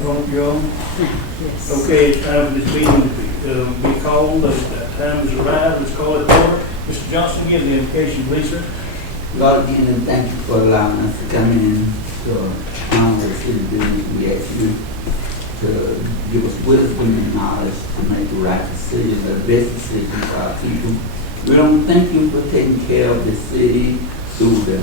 You're on? Yes. Okay, it's time for this meeting to be called. That time has arrived. Let's call it to order. Mr. Johnson, give the invocation, please, sir. Lord, again, and thank you for allowing us to come in to honor the city business. We ask you to give us wisdom and knowledge to make the right decisions, the best decisions for our people. We don't thank you for taking care of the city through the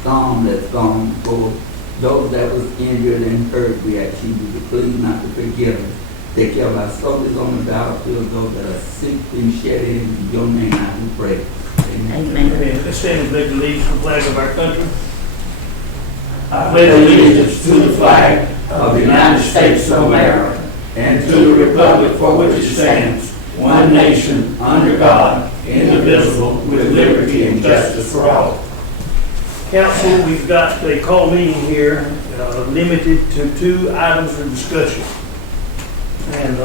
storm that's gone forth. Those that was injured and hurt, we ask you to please not to forgive us. Take care of our soldiers on the battlefield, those that are sick and shed in your name, I do pray. Amen. Amen. Let's stand and pledge allegiance to the flag of our country. I pledge allegiance to the flag of the United States of America and to the republic for which it stands, one nation, under God, indivisible, with liberty and justice for all. Council, we've got a call meeting here, limited to 2 items for discussion. And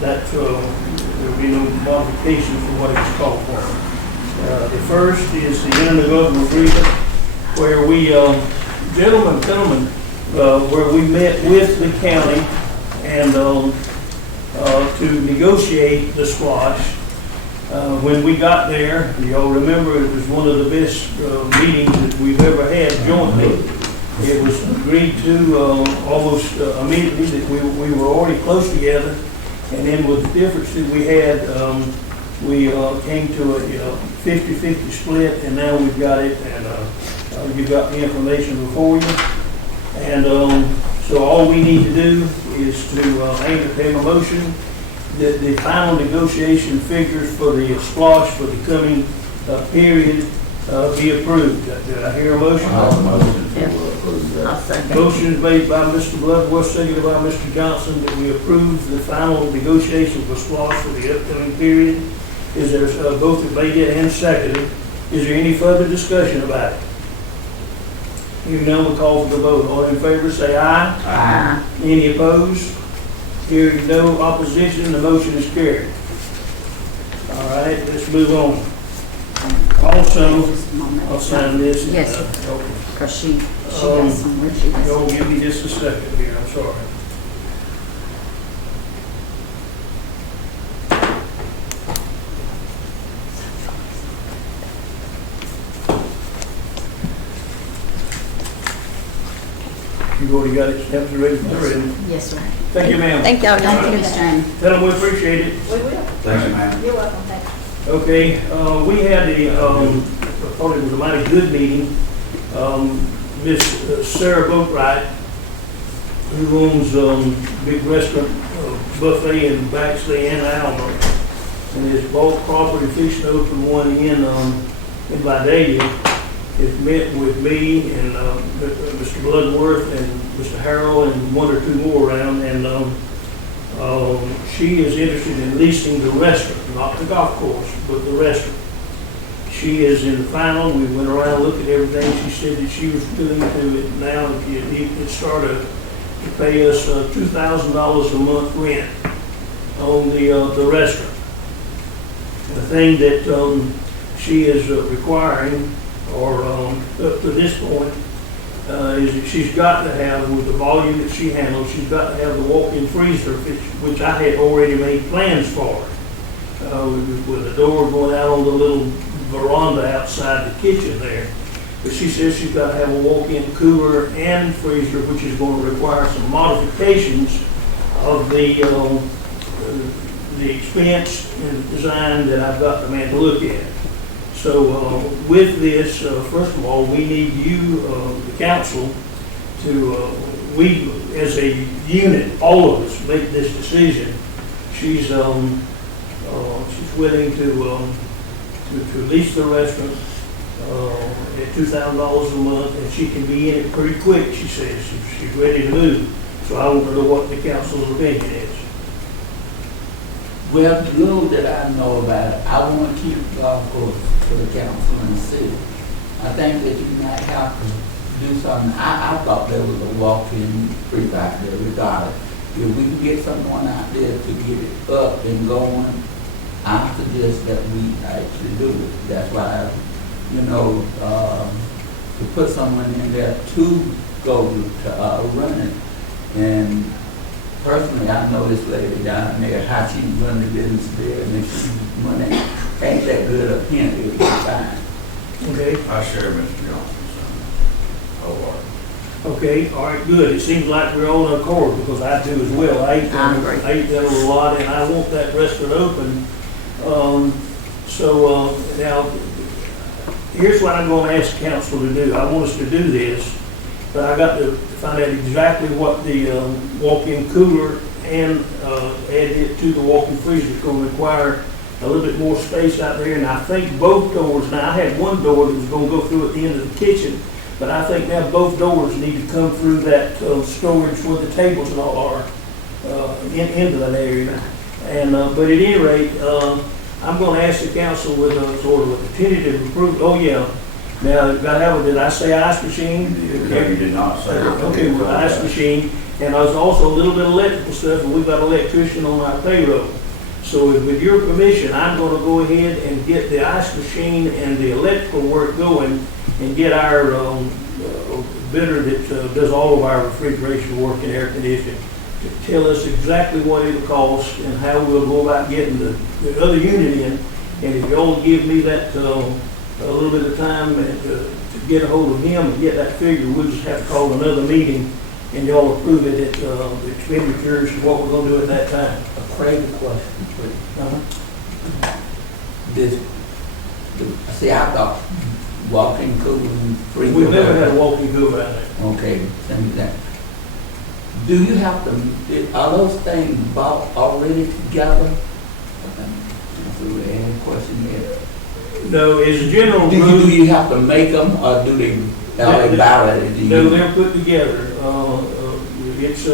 that there'll be no modification from what it's called for. The first is the intergovernmental agreement where we, gentlemen, where we met with the county and to negotiate the SPLOST. When we got there, y'all remember it was one of the best meetings that we've ever had jointly. It was agreed to almost immediately that we were already close together, and then with the difference that we had, we came to a 50-50 split, and now we've got it, and you've got the information before you. And so all we need to do is to entertain a motion that the final negotiation figures for the SPLOST for the coming period be approved. Did I hear a motion? I'll second. Motion is made by Mr. Bloodworth, seconded by Mr. Johnson, that we approve the final negotiation for SPLOST for the upcoming period. Is there, both made it and seconded, is there any further discussion about it? Hearing none, we'll call for the vote. All in favor say aye. Aye. Any opposed? Hearing no opposition, the motion is carried. All right, let's move on. Also, Just a moment. I'll sign this. Yes, sir. Okay. Because she has somewhere she has. Y'all give me just a second here, I'm sorry. You've already got it, steps ready for it. Yes, sir. Thank you, ma'am. Thank y'all. Thank you, Mr. Aaron. Tell them we appreciate it. We will. Thank you, ma'am. You're welcome. Thank you. Okay, we had I thought it was a mighty good meeting. Miss Sarah Boatwright, who owns big restaurant, buffet in Baxley and Alma, and has bought property, fixing to open one in Vidalia, has met with me and Mr. Bloodworth and Mr. Harrell and 1 or 2 more around, and she is interested in leasing the restaurant, not the golf course, but the restaurant. She is in the final. We went around, looked at everything. She said that she was willing to it now. It could start to pay us $2,000 a month rent on the restaurant. The thing that she is requiring, or up to this point, is that she's got to have, with the volume that she handles, she's got to have the walk-in freezer, which I had already made plans for, with a door going out on the little veranda outside the kitchen there. But she says she's got to have a walk-in cooler and freezer, which is going to require some modifications of the expense and design that I've got the man to look at. So with this, first of all, we need you, the council, to, we as a unit, all of us, make this decision. She's willing to lease the restaurant at $2,000 a month, and she can be in it pretty quick, she says. She's ready to move. So I want to know what the council's opinion is. Well, the little that I know about it, I want to keep the golf course for the council and the city. I think that you might have to do something. I thought there was a walk-in free back there regardless. If we can get someone out there to get it up and going, I suggest that we actually do it. That's why, to put someone in there to go to run it, And personally, I know this lady down there, how she run the business there, and if she money ain't that good up here, it'll be fine. Okay, I share Mr. Johnson's wholeheartedly. okay, all right, good. It seems like we're on accord, because I do as well. I eat I agree. that a lot, and I want that restaurant open. Now, here's what I'm gonna ask council to do. I want us to do this, but I got to find out exactly what the walk-in cooler and add it to the walk-in freezer is gonna require a little bit more space out there, and I think both doors, now I had one door that was gonna go through at the end of the kitchen, but I think now both doors need to come through that storage where the tables and all are, into that area. And, but at any rate, I'm gonna ask the council with a sort of a tentative approval. Oh, yeah. Now, did I say ice machine? No, you did not say that. Okay, well, ice machine, and there's also a little bit of electrical stuff, and we've got an electrician on our payroll. So with your permission, I'm gonna go ahead and get the ice machine and the electrical work going, and get our bidder that does all of our refrigeration work and air conditioning to tell us exactly what it'll cost and how we'll go about getting the other unit in. And if y'all give me that, a little bit of time and, to get a hold of him and get that figure, we'll just have to call another meeting and y'all approve it at, the expenditures, what we're gonna do at that time. A crazy question, Uh-huh. see, I thought walk-in cooler and freezer. We've never had a walk-in cooler out there. Okay, send me that. Do you have to, are those things bought already together? That's a really question there. No, as a general Do rule, you have to make them, or do they, are they validated? no, they're put together. It's,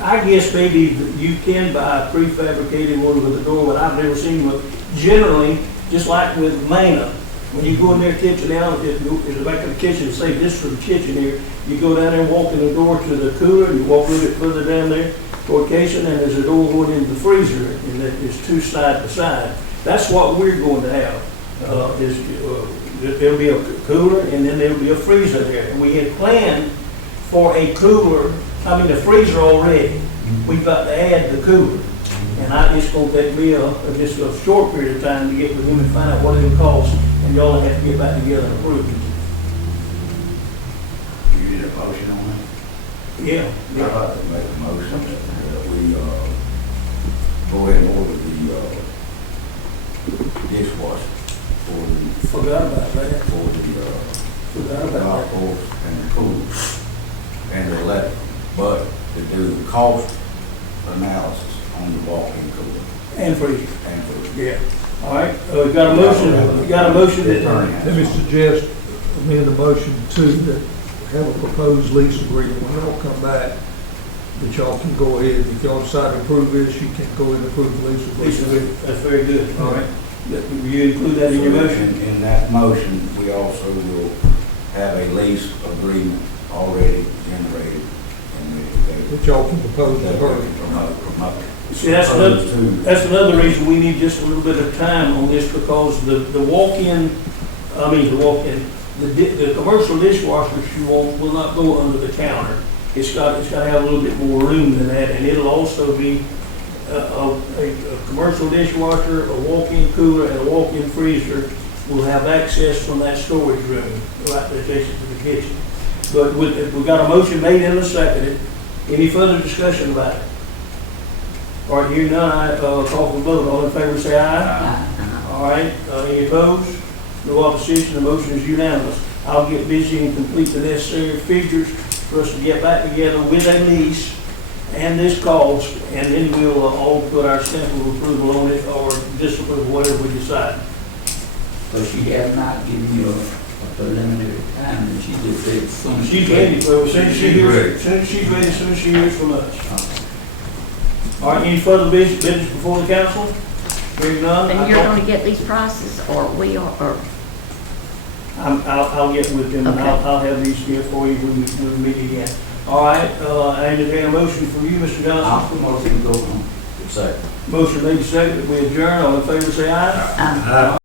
I guess maybe you can buy a prefabricated one with a door, but I've never seen one. Generally, just like with Mana, when you go in their kitchen now, in the back of the kitchen, say this for the kitchen here, you go down there and walk in the door to the cooler, you walk a little bit further down there toward kitchen, and there's a door going into the freezer, and that is two side by side. That's what we're going to have. There'll be a cooler, and then there'll be a freezer there. And we had planned for a cooler, a freezer already. We've got to add the cooler. And it's going to take me just a short period of time to get with him and find out what it'll cost, and y'all have to get back together and approve it. You need a motion on that? Yeah. I'd like to make a motion that we, go ahead and order the, dishwasher Forgot about that. for Forgot the about golf that. course and the pool and the electric, but to do the cost analysis on the walk-in cooler And freezer. and food. Yeah. All right. We got a motion. We got a motion that. Let me suggest, amend the motion to that have a proposed lease agreement. When y'all come back, that y'all can go ahead, if y'all decide to approve this, you can go ahead and approve the lease agreement. That's very good. All right. Will you include that in your motion? In that motion, we also will have a lease agreement already generated and That y'all can propose to that her. we can promote. See, that's another reason we need just a little bit of time on this, because the commercial dishwasher she wants will not go under the counter. It's got to have a little bit more room than that, and it'll also be a commercial dishwasher, a walk-in cooler, and a walk-in freezer will have access from that storage room right there adjacent to the kitchen. But we've got a motion made and a seconded. Any further discussion about it? All right, hearing none, I call for vote. All in favor say aye. All right, any opposed? No opposition, the motion is unanimous. I'll get busy and complete the necessary figures for us to get back together with a lease and this cost, and then we'll all put our stamp of approval on it or disapproval, whatever we decide. So she has not given you a preliminary time, and she just said as soon as She's ready, well, as soon as she hears, as soon as she hears from us. All right, any further business before the council? Hearing none. And you're gonna get these prices, or we are, or, I'll get with them, and Okay. I'll have these here for you when we meet again. All right, I entertain a motion from you, Mr. Johnson. I'll promote you to go on. Second. Motion made, seconded, we adjourn. All in favor, say aye.